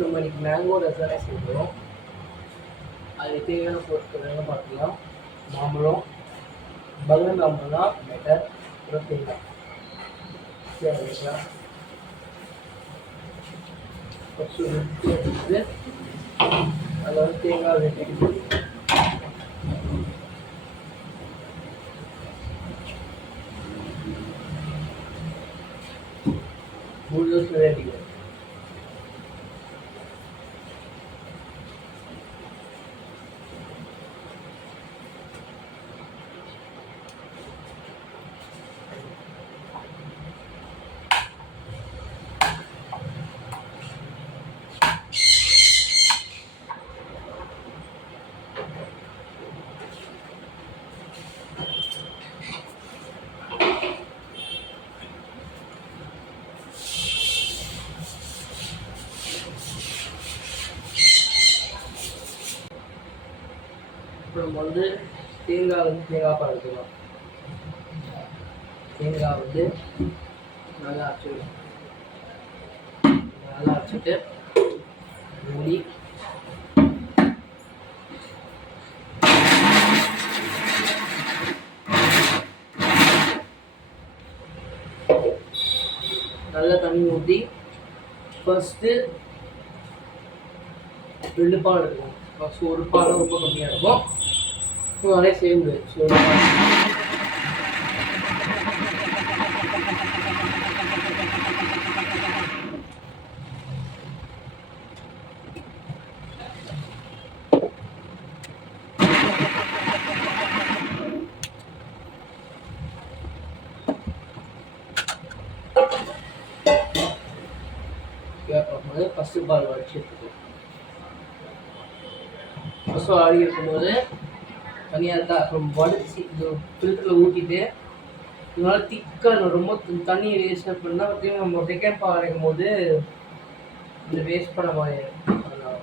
நம்ம இன்னைக்கு மேங்கோ ரசனை செய்கிறோம். அதுக்கு தேவையான பொருட்கள் பார்க்கலாம். மாம்பழம், பலூன் மாம்பழம், பெட்டர், அப்புறம் தேங்காய். சரிங்களா? ஃபஸ்ட்டு எடுத்து அதில் வந்து தேங்காய் வெட்டிட்டு முழுசு வெட்டிக்கிறேன். இப்போ நம்ம வந்து தேங்காய் பால் எடுத்துக்கலாம். தேங்காய் வந்து நல்லா அரைச்சிட்டு மூடி நல்லா தண்ணி ஊற்றி ஃபஸ்ட்டு 2 பால் எடுக்கணும். ஃபஸ்ட்டு ஒரு பால் ரொம்ப கம்மியாக இருக்கும், நிறைய சேர்ந்து ஃபஸ்ட்டு பால் வடிச்சு எடுத்துக்கணும். ஃபஸ்ட்டு ஆடி இருக்கும்போது தனியாக இருக்கா, அப்புறம் வடிச்சு இந்த ஃபில்டரில் ஊற்றிட்டு இதனால திக்காக ரொம்ப தண்ணி வேஸ்ட் பண்ணால் பார்த்தீங்கன்னா நம்ம செகண்ட் பால் அரைக்கும் போது இந்த வேஸ்ட் பண்ண மாதிரி அதனால்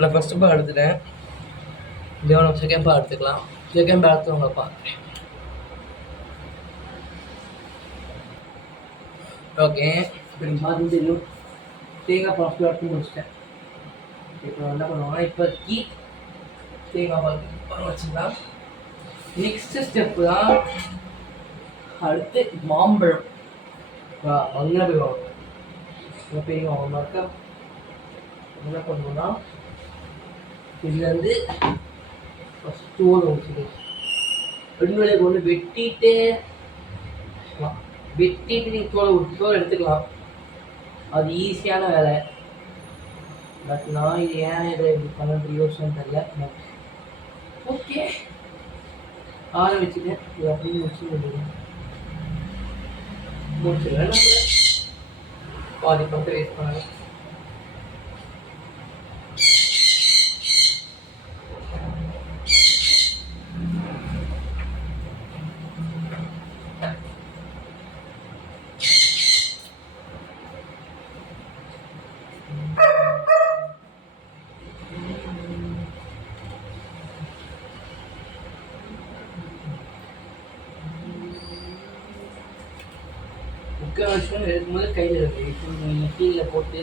நான் ஃபஸ்ட்டு பால் எடுத்துட்டேன். இதே நம்ம செகண்ட் பால் எடுத்துக்கலாம். செகண்ட் பால் எடுத்து உங்களை பார்க்குறேன். ஓகே, இப்போ நீங்கள் பார்த்து இன்னும் தேங்காய் பால் ஃபுல்லாக எடுத்து முடிச்சிட்டேன். இப்போ என்ன பண்ணுவாங்கன்னா இப்போதைக்கு தேங்காய் பால் வச்சுக்கலாம். நெக்ஸ்ட்டு ஸ்டெப்பு தான் அடுத்து மாம்பழம். அங்கே போய் வாங்க பெரிய வாங்க இருக்கா. என்ன பண்ணுவோன்னா இதுலேருந்து ஃபஸ்ட் தோல் வச்சுக்கணும். 2 வேலையை கொண்டு வெட்டிட்டு நீங்கள் தோல் எடுத்துக்கலாம். அது ஈஸியான வேலை. பட் நான் இது ஏன் இதை இப்படி பண்ண யோசனை தெரியல. பட் ஓகே, ஆற வச்சுட்டேன். இது அப்படின்னு முடிச்சுருவேன். நம்ம பாதி பக்கம் வேஸ்ட் பண்ணலாம். முக்கிய விஷயம் எடுக்கும்போது கையில் இருக்குது. இப்போ நீங்கள் கீழே போட்டு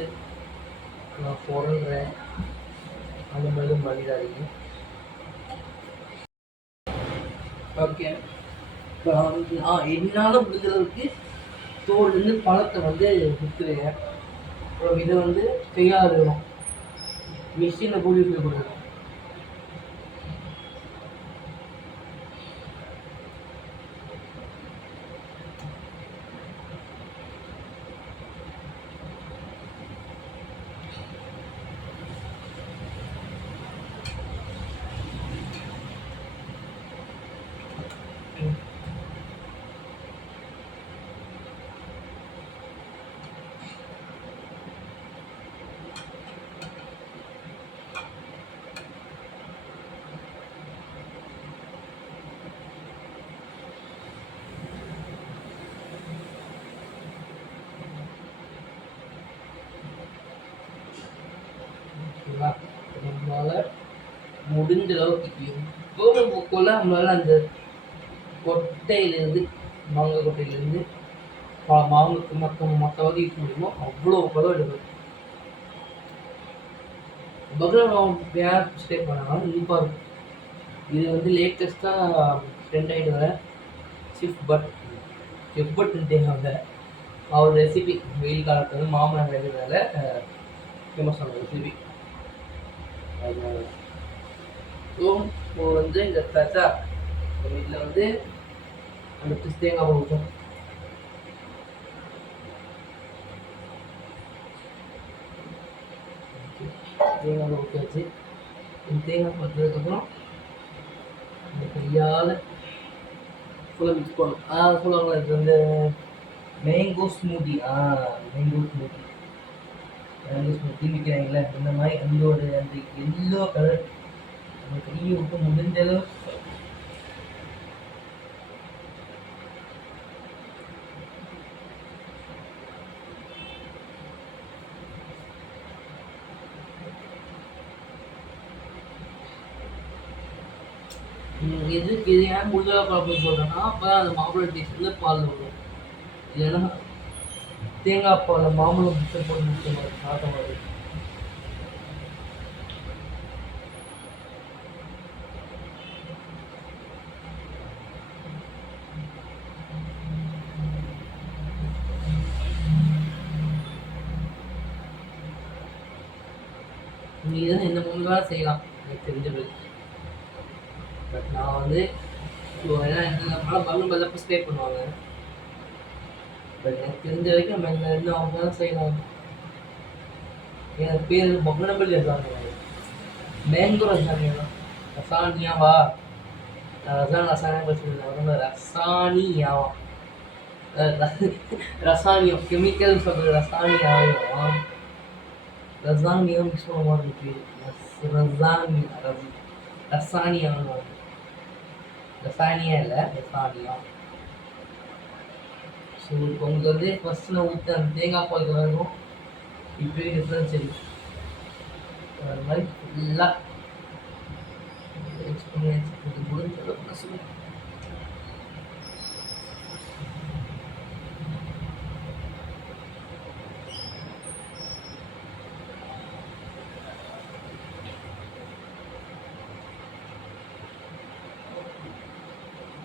நான் பொருள்றேன் அந்த மாதிரி பண்ணிடாதீங்க. ஓகே, இப்போ நான் என்னால் முடிஞ்சளவுக்கு தோல்லேருந்து பழத்தை வந்து விற்றுருவேன். அப்புறம் இதை வந்து கையாளணும், மிஷினில் கூலி கொடுக்கணும். நம்மளால் முடிஞ்ச அளவுக்கு எவ்வளோ போக்குள்ள நம்மளால் அந்த கொட்டையிலேருந்து மாங்காய் கொட்டையிலேருந்து மாவுக்கு மற்ற வகை யூஸ் முடியுமோ அவ்வளோ பதம் எடுக்கும். பக்ரா மாவு யார் ஸ்டே பண்ணாலும் இனிப்பாக இருக்கும். இது வந்து லேட்டஸ்ட்டாக ட்ரெண்ட் ஆகிட்டு வர செஃப் பட்டுன்ட்டேங்க அவர் ரெசிபி வெயில் காலத்தில் வந்து மாமனார் வேலைனால ஃபேமஸான ரெசிபி. அதனால ஸோ இப்போ வந்து இந்த தச்சா வீட்டில் வந்து அந்த பிஸ் தேங்காய் ஊற்றும். தேங்காய் ஊற்றியாச்சு. தேங்காய் பார்த்ததுக்கப்புறம் இந்த கையால் ஃபுல்லாக மிக்ஸ் பண்ணணும். சொல்லுவாங்களா இது வந்து மேங்கோ ஸ்மூத்தி. மேங்கோ ஸ்மூத்தி விற்கிறாங்களே இந்த மாதிரி அந்த ஒரு அந்த எல்லோ கலர் அந்த கையை விட்டு முடிஞ்ச அளவு இது ஏன் முழுதா அப்படின்னு சொல்கிறேன்னா அப்போ தான் அந்த மாம்பழ டேஸ்ட் வந்து பால் வரும். இல்லைன்னா தேங்காய் பால் மாம்பழம் மிக்சர் போட்டு முடிச்ச மாதிரி சாப்பிட்ட மாதிரி. நீ தான் எந்த மூணு வேலை செய்யலாம் எனக்கு தெரிஞ்சது. பட் நான் வந்து என்ன பலூன் பல்லப்போ ஸ்டே பண்ணுவாங்க. பட் எனக்கு தெரிஞ்ச வரைக்கும் நம்ம என்ன என்ன அவங்க தான் செய்யலாம். என் பேர் பொங்கனபள்ளி ரசானியா, மேங்கோ ரசானியா தான். ரசானியாவா ரசானியா வச்சுருந்தாங்க. ரசானியாவா ரசானியம் கெமிக்கல் சொல்கிறது ரசானியாவும் ரசானியம் மிக்ஸ் பண்ண மாதிரி இருக்கு. ரசானியான்னு ரசானியா இல்லை ரசானியா. ஸோ இப்போ உங்களுக்கு வந்து ஃபஸ்ட்டு நான் ஊற்ற அந்த தேங்காய் பால் வரும். இப்போயே டிஃப்ரென்ஸ் இருக்குது. அது மாதிரி ஃபுல்லாக மிக்ஸ் பண்ணி வச்சுட்டு முடிஞ்ச அளவுக்கு சொல்லுங்கள்.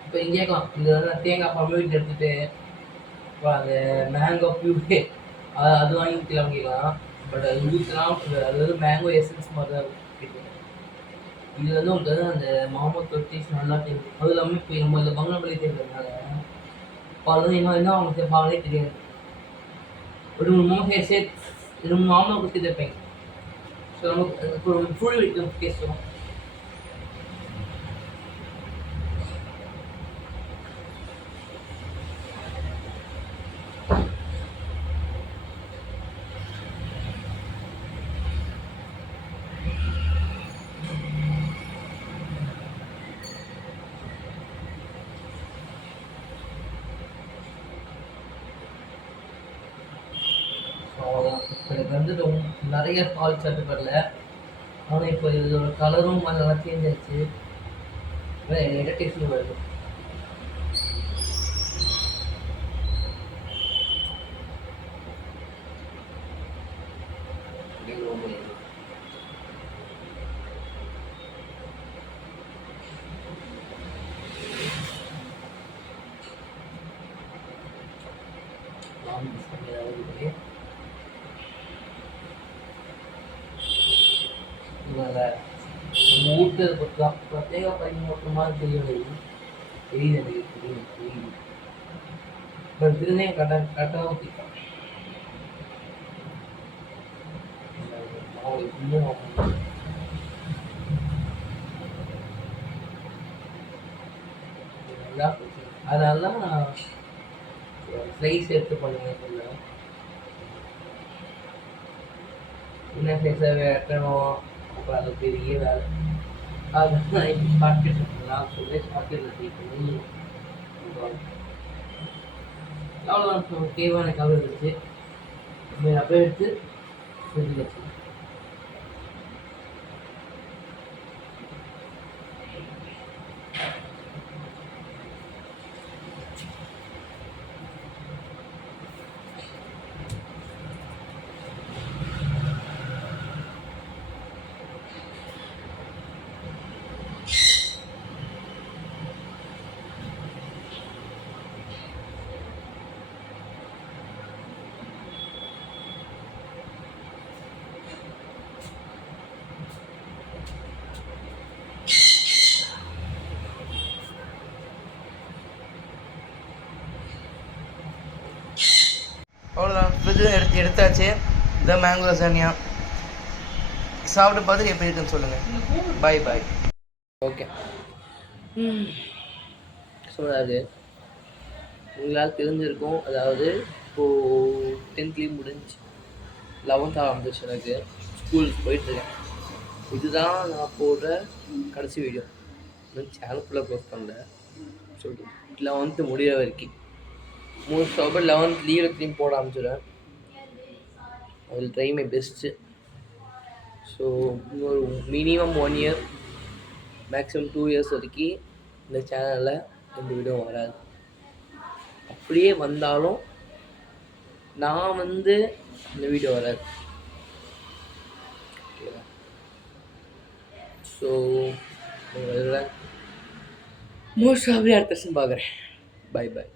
இப்போ இங்கே கேட்கலாம் இது வந்து தேங்காய் பால் வீட்டில் எடுத்துகிட்டு இப்போ அந்த மேங்கோ பியூரே அது வாங்கி ஊற்றலாம் கேட்கலாம். பட் அது ஊற்றலாம் அது வந்து மேங்கோ எசன்ஸ் மாதிரி தான் இருக்கும். இது வந்து உங்களுக்கு வந்து அந்த மாம்பழத்தோட டேஸ்ட் நல்லா தெரியும். அதுவும் இல்லாமல் இப்போ நம்ம இந்த பங்கனப்பள்ளி தேர்றதுனால பால் வந்து என்ன அவங்க பாலே தெரியாது. ஒரு 3 மாம்பழம் சேர்த்து 2 மாம்பழம் கொடுத்து தைப்பேங்க. ஸோ நமக்கு ஒரு ஃபுல் வைக்கும் டேஸ்ட் வரும். எனக்கு வந்து நிறைய பால் சட்டுப்படல. ஆனால் இப்போ இதோட கலரும் நல்லா சேஞ்ச் ஆச்சு. என்ன டேஸ்ட்டும் வருது. ஊட்டுறது பற்றி தான் பிரத்யேக பயன்படுற மாதிரி தெரியுது எனக்கு தெரியுது. இப்போ திருநே கரெக்டாக ஊற்றிக்கலாம். அதனால தான் நான் ஸ்லைஸ் எடுத்து பண்ணுவேன். சொல்ல என்ன ஸ்லைஸாக வெட்டணும் அப்புறம் அது பெரிய வேலை. அதுதான் இப்போ ஷார்ட்கட் இருக்கலாம் சொல்லி ஷார்ட்கட்டில் ட்ரை பண்ணி அவ்வளோதான். தேவையான கவர் இருந்துச்சு அப்படியே எடுத்து செஞ்சு வச்சு ஃபுட்டு எடுத்தாச்சு. இதான் மேங்கோ லசானியா. சாப்பிட்டு பார்த்துட்டு எப்படி இருக்குன்னு சொல்லுங்கள். பாய் பாய். ஓகே. ஸோ அது உங்களால் தெரிஞ்சிருக்கும். அதாவது இப்போது 10th லீவ் முடிஞ்சு 11th ஆரம்பிச்சு எனக்கு ஸ்கூலுக்கு போயிட்டுருக்கேன். இதுதான் நான் போடுற கடைசி வீடியோ. இன்னும் சேனல் ஃபுல்லாக க்ளோஸ் பண்ணல. ஸோ 11th முடிகிற வரைக்கும் மோஸ்ட் ஆஃப் 11th லீவில் திரும்பி போட ஆரம்பிச்சிடுவேன். I will try my best. So இன்னொரு மினிமம் 1 இயர், மேக்ஸிமம் 2 இயர்ஸ் வரைக்கும் இந்த சேனலில் எந்த வீடியோ வராது. அப்படியே வந்தாலும் நான் இந்த வீடியோ வராது. ஓகேவா? ஸோ மோஸ்ட் ஆஃப்லி அடுத்த வருஷம் பார்க்குறேன். Bye bye.